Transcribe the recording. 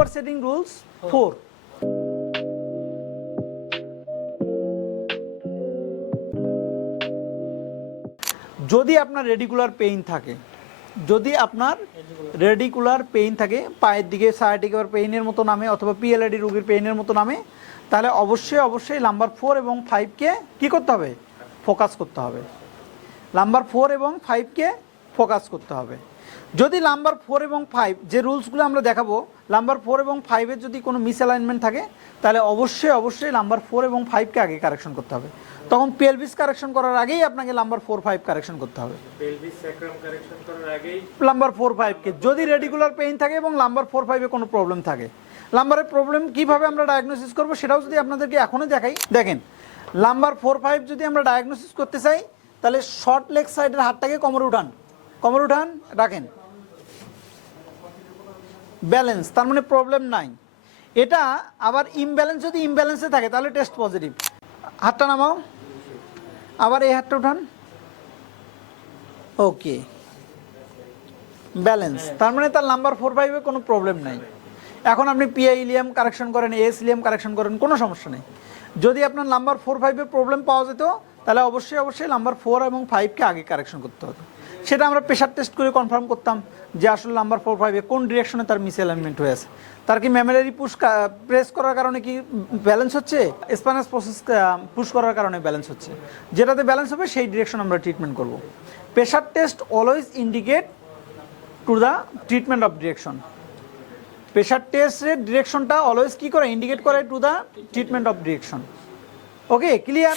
সুপারসেডিং rules 4। যদি আপনার radicular pain থাকে, যদি আপনার রেডিকুলার পেইন থাকে, পায়ের দিকে সায়াটিকার পেইনের মতো নামে অথবা পিএলআইডি রোগীর পেইনের মতো নামে, তাহলে অবশ্যই নাম্বার 4 এবং 5কে কী করতে হবে? ফোকাস করতে হবে। নাম্বার 4 এবং 5কে ফোকাস করতে হবে। যদি নাম্বার 4 এবং 5 যে রুলসগুলো আমরা দেখাবো, নাম্বার 4 এবং 5-এর যদি কোনো মিসঅ্যালাইনমেন্ট থাকে, তাহলে অবশ্যই নাম্বার 4 এবং 5কে আগে কারেকশন করতে হবে। তখন পেলভিস কারেকশন করার আগেই আপনাকে নাম্বার 4, 5 কারেকশন করতে হবে। পেলভিস স্যাক্রাম কারেকশন করার আগেই নাম্বার 4, 5কে, যদি রেডিকুলার পেইন থাকে এবং নাম্বার 4, 5-এ কোনো প্রবলেম থাকে। নাম্বারের প্রবলেম কিভাবে আমরা ডায়াগনোসিস করব সেটাও যদি আপনাদেরকে এখনই দেখাই। দেখেন, নাম্বার 4, 5 যদি আমরা ডায়াগনোসিস করতে চাই, তাহলে শর্ট লেগ সাইডের হাতটাকে কোমরে উঠান, রাখেন, ব্যালেন্স, তার মানে প্রবলেম নাই। এটা আবার ইমব্যালেন্স, যদি ইমব্যালেন্সে থাকে তাহলে টেস্ট পজিটিভ। হাতটা নামাও, আবার এই হাতটা উঠান, ওকে, ব্যালেন্স, তার মানে তার নাম্বার 4, 5-এ কোনো প্রবলেম নাই। এখন আপনি পিআই ইলিয়াম কারেকশন করেন, এস ইলিয়াম কারেকশন করেন, কোনো সমস্যা নেই। যদি আপনার নাম্বার 4, 5-এ প্রবলেম পাওয়া যেত, তাহলে অবশ্যই নাম্বার 4 এবং 5কে আগে কারেকশন করতে হতো। সেটা আমরা প্রেশার টেস্ট করে কনফার্ম করতাম যে আসলে নাম্বার 4, 5-এ কোন ডিরেকশনে তার মিসঅ্যালাইনমেন্ট হয়ে আছে। তার কি মেমোরি প্রেস করার কারণে কি ব্যালেন্স হচ্ছে, স্পাইনাস প্রসেস পুশ করার কারণে ব্যালেন্স হচ্ছে। যেটাতে ব্যালেন্স হবে সেই ডিরেকশন আমরা ট্রিটমেন্ট করব। Pressure test always indicate to the treatment of direction. Pressure টেস্টের ডিরেকশনটা অলওয়েজ কি করে? ইন্ডিকেট করে to the treatment of direction. Okay, clear?